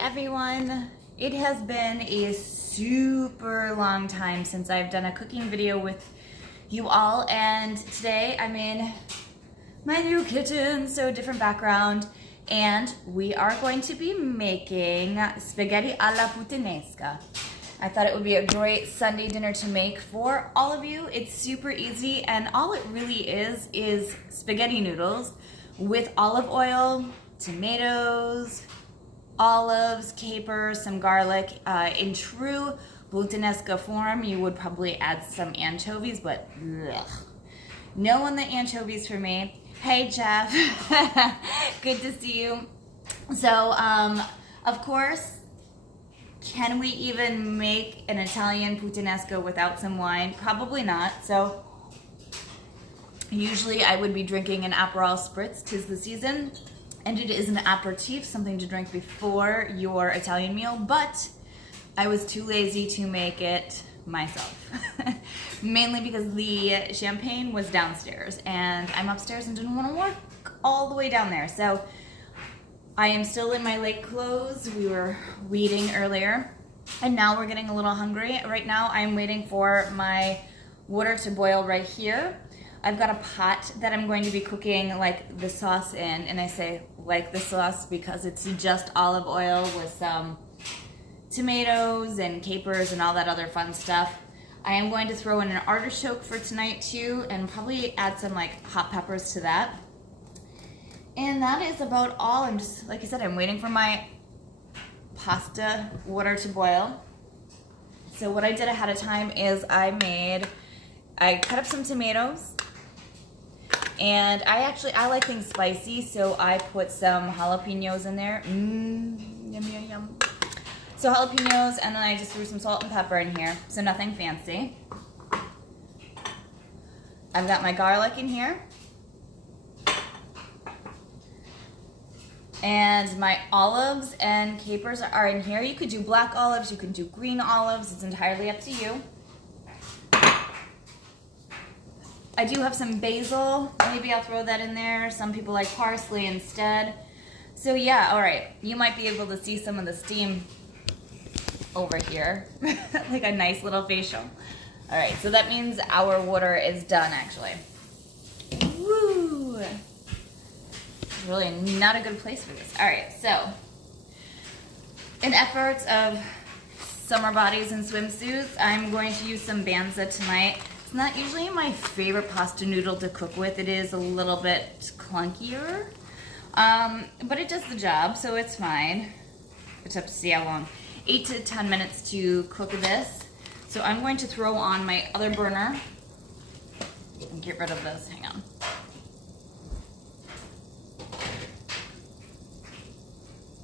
everyone. It has been a super long time since I've done a cooking video with you all, and today I'm in my new kitchen, so different background, and we are going to be making spaghetti alla puttanesca. I thought it would be a great Sunday dinner to make for all of you. It's super easy, and all it really is spaghetti noodles with olive oil, tomatoes, olives, capers, some garlic. In true Puttanesca form, you would probably add some anchovies, but ugh. No on the anchovies for me. Hey, Jeff. Good to see you. So, of course, can we even make an Italian Puttanesca without some wine? Probably not. So, usually I would be drinking an Aperol Spritz. 'Tis the season. And it is an aperitif, something to drink before your Italian meal, but I was too lazy to make it myself. Mainly because the champagne was downstairs, and I'm upstairs and didn't want to walk all the way down there. So I am still in my late clothes. We were weeding earlier, and now we're getting a little hungry. Right now I'm waiting for my water to boil right here. I've got a pot that I'm going to be cooking like the sauce in, and I say like the sauce because it's just olive oil with some tomatoes and capers and all that other fun stuff. I am going to throw in an artichoke for tonight too, and probably add some like hot peppers to that. And that is about all. I'm just, like I said, I'm waiting for my pasta water to boil. So what I did ahead of time is I cut up some tomatoes. And I like things spicy, so I put some jalapenos in there. Yum, yum, yum. So jalapenos, and then I just threw some salt and pepper in here, so nothing fancy. I've got my garlic in here. And my olives and capers are in here. You could do black olives, you can do green olives, it's entirely up to you. I do have some basil. Maybe I'll throw that in there. Some people like parsley instead. So yeah, all right. You might be able to see some of the steam over here. Like a nice little facial. All right, so that means our water is done actually. Woo! It's really not a good place for this. All right, so in efforts of summer bodies and swimsuits, I'm going to use some Banza tonight. It's not usually my favorite pasta noodle to cook with. It is a little bit clunkier, but it does the job, so it's fine. It's up to see how long. 8 to 10 minutes to cook this. So I'm going to throw on my other burner and get rid of this. Hang on.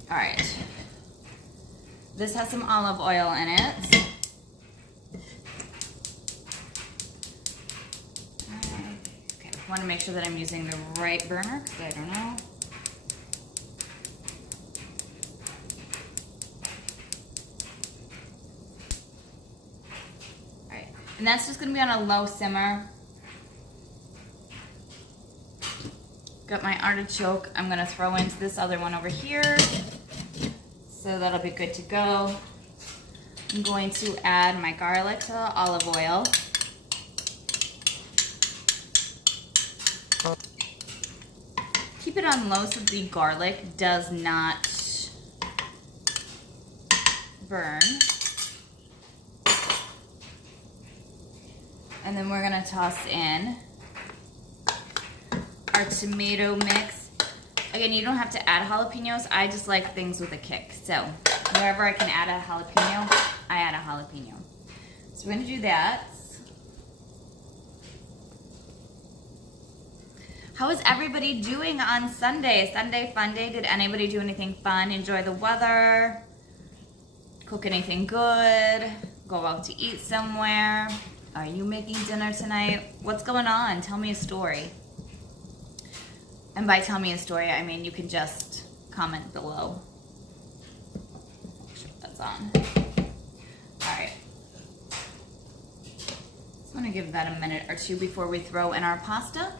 All right. This has some olive oil in it. I want to make sure that I'm using the right burner because I don't know. Alright, and that's just going to be on a low simmer. Got my artichoke. I'm going to throw into this other one over here. So that'll be good to go. I'm going to add my garlic to the olive oil. Keep it on low so the garlic does not burn. And then we're gonna toss in our tomato mix. Again, you don't have to add jalapenos. I just like things with a kick. So wherever I can add a jalapeno, I add a jalapeno. So we're gonna do that. How is everybody doing on Sunday? Sunday fun day. Did anybody do anything fun? Enjoy the weather? Cook anything good? Go out to eat somewhere? Are you making dinner tonight? What's going on? Tell me a story. And by tell me a story, I mean you can just comment below. Make sure that's on. All right. Just want to give that a minute or two before we throw in our pasta.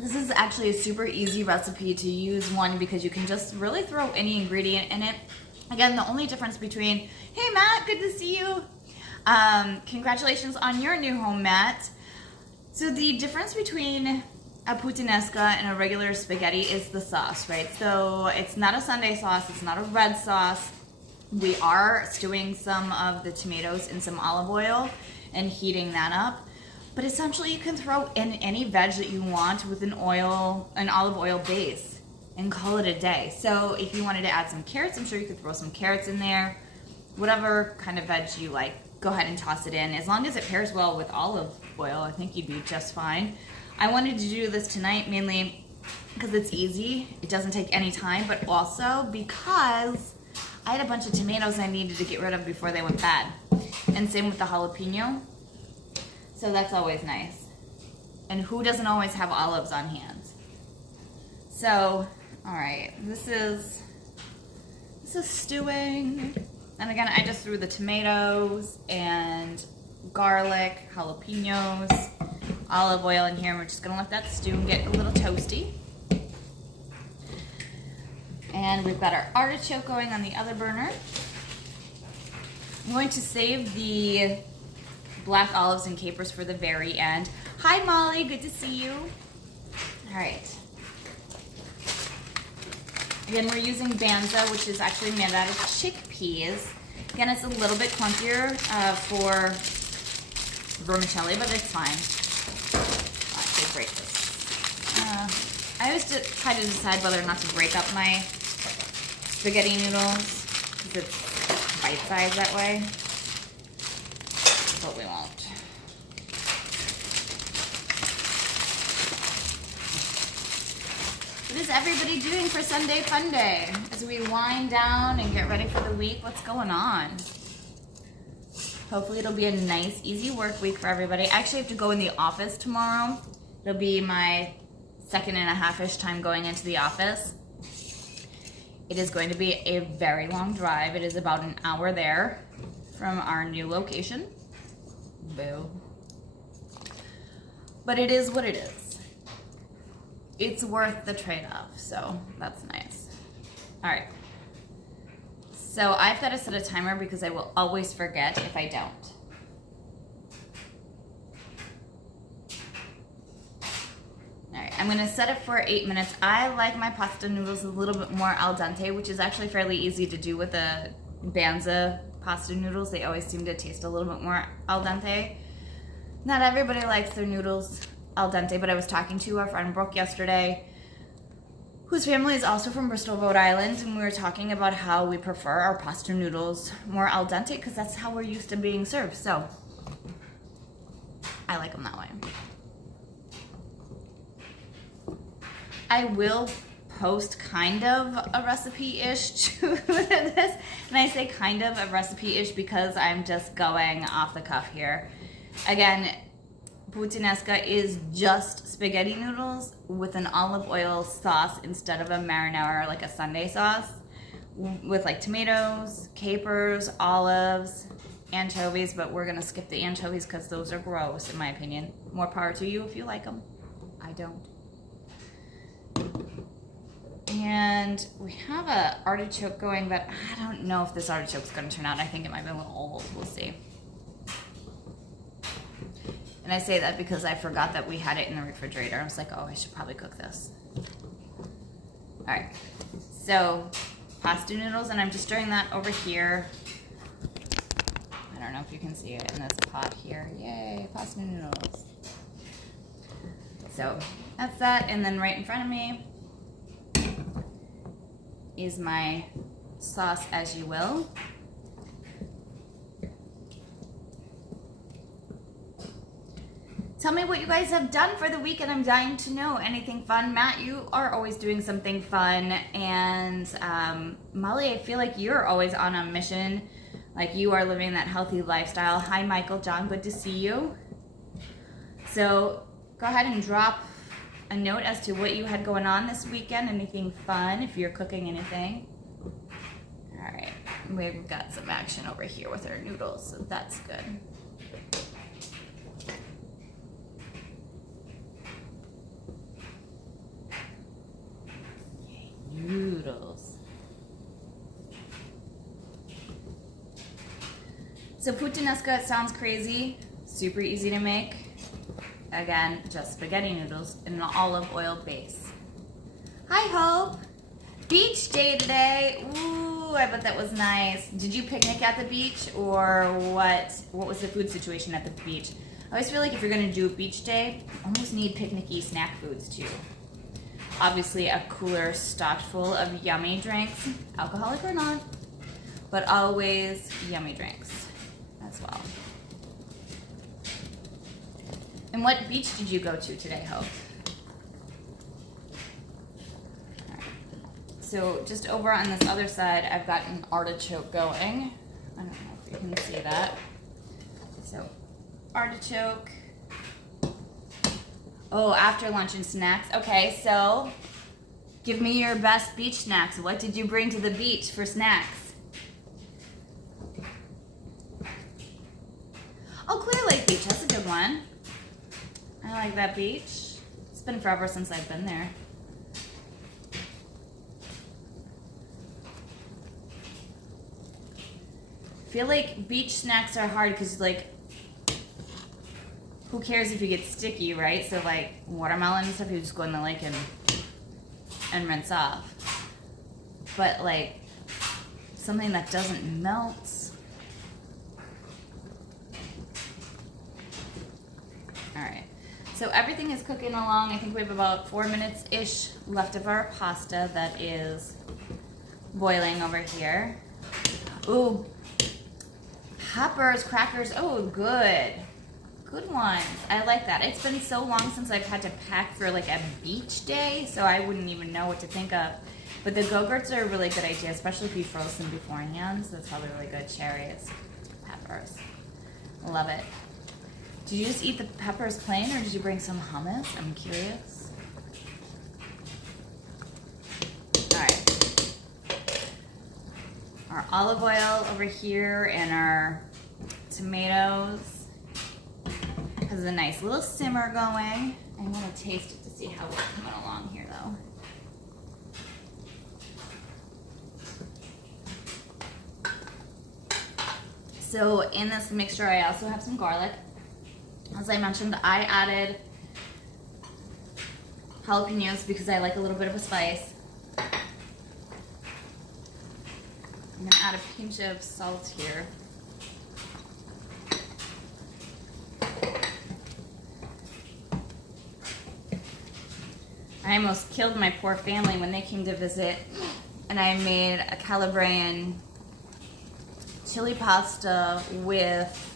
This is actually a super easy recipe to use, one, because you can just really throw any ingredient in it. Again, the only difference between, hey Matt, good to see you. Congratulations on your new home, Matt. So the difference between a puttanesca and a regular spaghetti is the sauce, right? So it's not a Sunday sauce, it's not a red sauce. We are stewing some of the tomatoes in some olive oil and heating that up. But essentially you can throw in any veg that you want with an olive oil base and call it a day. So if you wanted to add some carrots, I'm sure you could throw some carrots in there. Whatever kind of veg you like, go ahead and toss it in. As long as it pairs well with olive oil, I think you'd be just fine. I wanted to do this tonight mainly because it's easy. It doesn't take any time, but also because I had a bunch of tomatoes I needed to get rid of before they went bad. And same with the jalapeno. So that's always nice. And who doesn't always have olives on hand? So, all right, this is stewing. And again, I just threw the tomatoes and garlic, jalapenos, olive oil in here. We're just gonna let that stew and get a little toasty. And we've got our artichoke going on the other burner. I'm going to save the black olives and capers for the very end. Hi Molly, good to see you. All right. Again, we're using banza, which is actually made out of chickpeas. Again, it's a little bit clunkier for vermicelli, but it's fine. Actually, break this. I always try to decide whether or not to break up my spaghetti noodles because it's bite-sized that way. But we won't. What is everybody doing for Sunday Fun Day? As we wind down and get ready for the week, what's going on? Hopefully it'll be a nice, easy work week for everybody. I actually have to go in the office tomorrow. It'll be my 2.5-ish time going into the office. It is going to be a very long drive. It is about an hour there from our new location. Boo. But it is what it is. It's worth the trade-off, so that's nice. All right. So I've got to set a timer because I will always forget if I don't. All right, I'm gonna set it for 8 minutes. I like my pasta noodles a little bit more al dente, which is actually fairly easy to do with the banza pasta noodles. They always seem to taste a little bit more al dente. Not everybody likes their noodles al dente, but I was talking to our friend Brooke yesterday, whose family is also from Bristol, Rhode Island, and we were talking about how we prefer our pasta noodles more al dente because that's how we're used to being served. So I like them that way. I will post kind of a recipe-ish to this, and I say kind of a recipe-ish because I'm just going off the cuff here. Again, puttanesca is just spaghetti noodles with an olive oil sauce instead of a marinara, like a Sunday sauce, with like tomatoes, capers, olives, anchovies, but we're gonna skip the anchovies because those are gross in my opinion. More power to you if you like them. I don't. And we have a artichoke going, but I don't know if this artichoke's gonna turn out. I think it might be a little old, we'll see. And I say that because I forgot that we had it in the refrigerator. I was like, oh, I should probably cook this. All right, so pasta noodles, and I'm just stirring that over here. I don't know if you can see it in this pot here. Yay, pasta noodles. So that's that, and then right in front of me is my sauce, as you will. Tell me what you guys have done for the weekend. I'm dying to know. Anything fun? Matt, you are always doing something fun. And Molly, I feel like you're always on a mission. Like you are living that healthy lifestyle. Hi, Michael, John, good to see you. So go ahead and drop a note as to what you had going on this weekend. Anything fun, if you're cooking anything. All right, we've got some action over here with our noodles, so that's good. So puttanesca, it sounds crazy, super easy to make. Again, just spaghetti noodles in an olive oil base. Hi, Hope. Beach day today. Ooh, I bet that was nice. Did you picnic at the beach, or what? What was the food situation at the beach? I always feel like if you're gonna do a beach day, you almost need picnicky snack foods too. Obviously a cooler stocked full of yummy drinks, alcoholic or not, but always yummy drinks as well. And what beach did you go to today, Hope? So just over on this other side, I've got an artichoke going. I don't know if you can see that. So artichoke. Oh, after lunch and snacks. Okay, so give me your best beach snacks. What did you bring to the beach for snacks? Oh, Clear Lake Beach, that's a good one. I like that beach. It's been forever since I've been there. I feel like beach snacks are hard because, like, who cares if you get sticky, right? So, like, watermelon and stuff, you just go in the lake and rinse off. But, like, something that doesn't melt. Alright. So everything is cooking along. I think we have about 4 minutes-ish left of our pasta that is boiling over here. Ooh. Peppers, crackers. Oh, good. Good ones. I like that. It's been so long since I've had to pack for like a beach day, so I wouldn't even know what to think of. But the Go-Gurts are a really good idea, especially if you froze them beforehand. So that's probably really good. Cherries, peppers. Love it. Did you just eat the peppers plain, or did you bring some hummus? I'm curious. All right. Our olive oil over here and our tomatoes has a nice little simmer going. I want to taste it to see how we're coming along here though. So in this mixture I also have some garlic. As I mentioned, I added jalapenos because I like a little bit of a spice. I'm going to add a pinch of salt here. I almost killed my poor family when they came to visit, and I made a Calabrian chili pasta with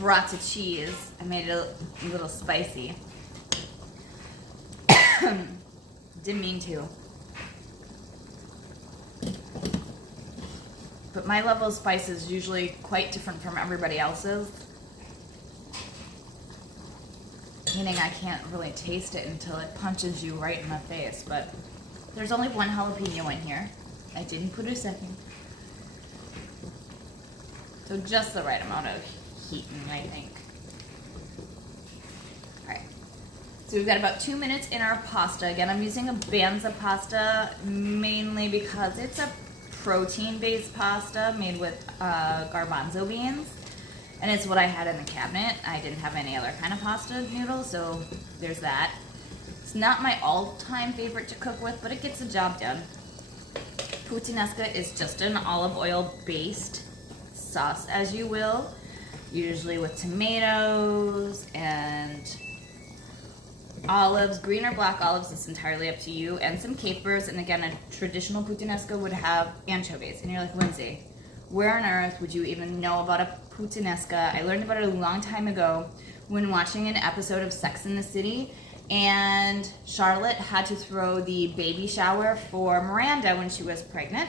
burrata cheese. I made it a little spicy. Didn't mean to. But my level of spice is usually quite different from everybody else's. Meaning I can't really taste it until it punches you right in the face. But there's only one jalapeno in here. I didn't put a second. So just the right amount of heat, I think. Alright. So we've got about 2 minutes in our pasta. Again, I'm using a Banza pasta mainly because it's a protein-based pasta made with garbanzo beans, and it's what I had in the cabinet. I didn't have any other kind of pasta noodles, so there's that. It's not my all-time favorite to cook with, but it gets the job done. Puttanesca is just an olive oil based sauce, as you will, usually with tomatoes and olives, green or black olives, it's entirely up to you, and some capers. And again, a traditional puttanesca would have anchovies. And you're like, Lindsay, where on earth would you even know about a puttanesca? I learned about it a long time ago when watching an episode of Sex and the City, and Charlotte had to throw the baby shower for Miranda when she was pregnant.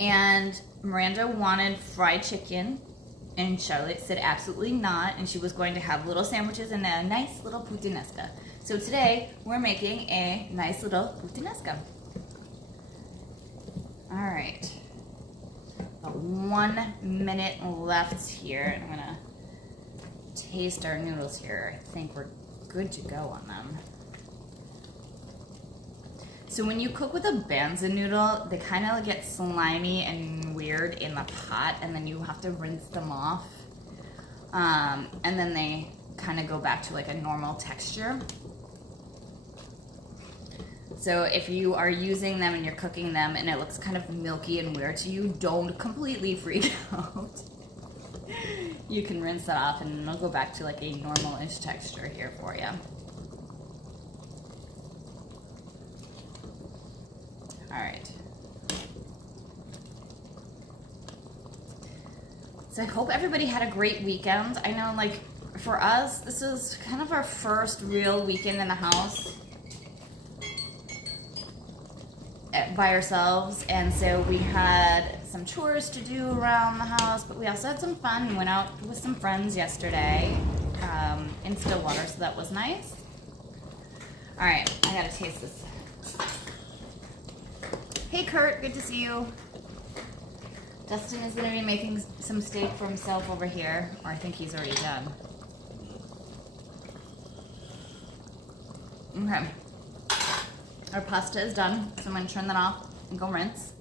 And Miranda wanted fried chicken, and Charlotte said absolutely not, and she was going to have little sandwiches and a nice little puttanesca. So today, we're making a nice little puttanesca. All right. About 1 minute left here. I'm gonna taste our noodles here. I think we're good to go on them. So when you cook with a banza noodle, they kind of get slimy and weird in the pot, and then you have to rinse them off. And then they kind of go back to like a normal texture. So if you are using them and you're cooking them and it looks kind of milky and weird to you, don't completely freak out. You can rinse that off and it'll go back to like a normal-ish texture here for you. All right. So I hope everybody had a great weekend. I know, like, for us, this is kind of our first real weekend in the house by ourselves, and so we had some chores to do around the house, but we also had some fun. We went out with some friends yesterday in Stillwater, so that was nice. All right, I gotta taste this. Hey Kurt, good to see you. Dustin is gonna be making some steak for himself over here, or I think he's already done. Okay. Our pasta is done, so I'm going to turn that off and go rinse.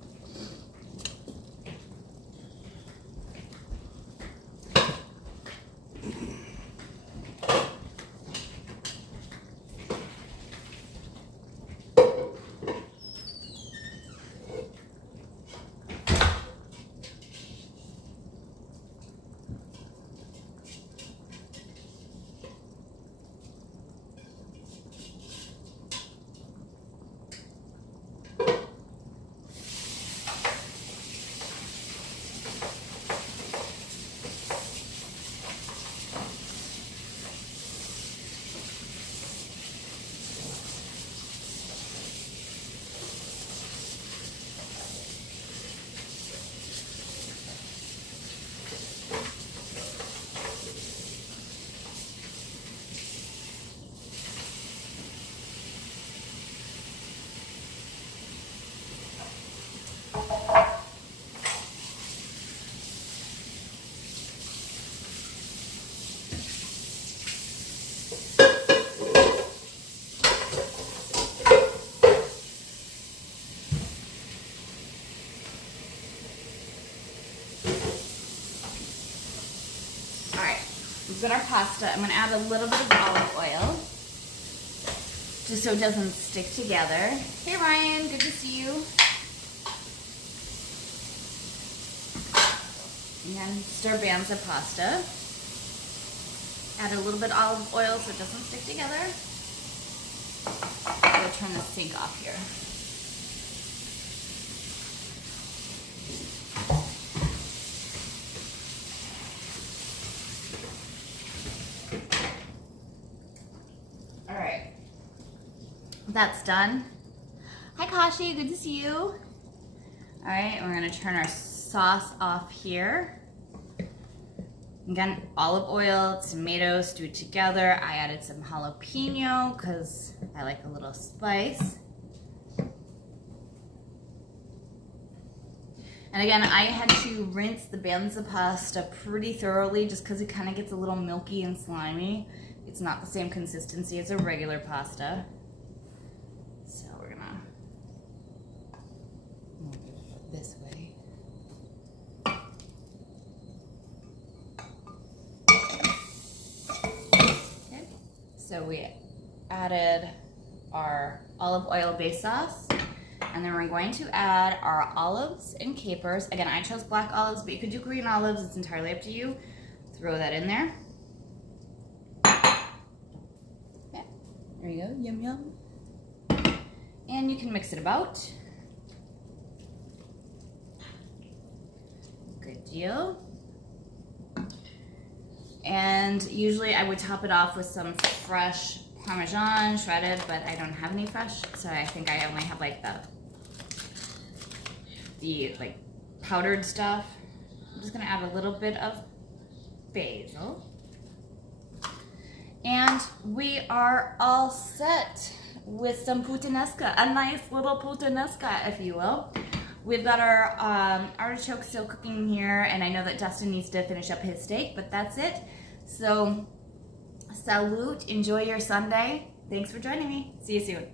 We've got our pasta. I'm going to add a little bit of olive oil just so it doesn't stick together. Hey Ryan, good to see you. And then stir banza pasta. Add a little bit of olive oil so it doesn't stick together. I'm going to turn the sink off here. That's done. Hi Kashi, good to see you. All right, we're gonna turn our sauce off here. Again, olive oil, tomatoes stewed together. I added some jalapeno because I like a little spice. And again, I had to rinse the banza pasta pretty thoroughly just because it kind of gets a little milky and slimy. It's not the same consistency as a regular pasta. This way. Okay. So we added our olive oil base sauce, and then we're going to add our olives and capers. Again, I chose black olives, but you could do green olives. It's entirely up to you. Throw that in there. Yeah. There you go. Yum yum. And you can mix it about. Good deal. And usually I would top it off with some fresh Parmesan shredded, but I don't have any fresh, so I think I only have like the like powdered stuff. I'm just gonna add a little bit of basil. And we are all set with some puttanesca, a nice little puttanesca, if you will. We've got our artichoke still cooking here, and I know that Dustin needs to finish up his steak, but that's it. So, salute, enjoy your Sunday. Thanks for joining me. See you soon.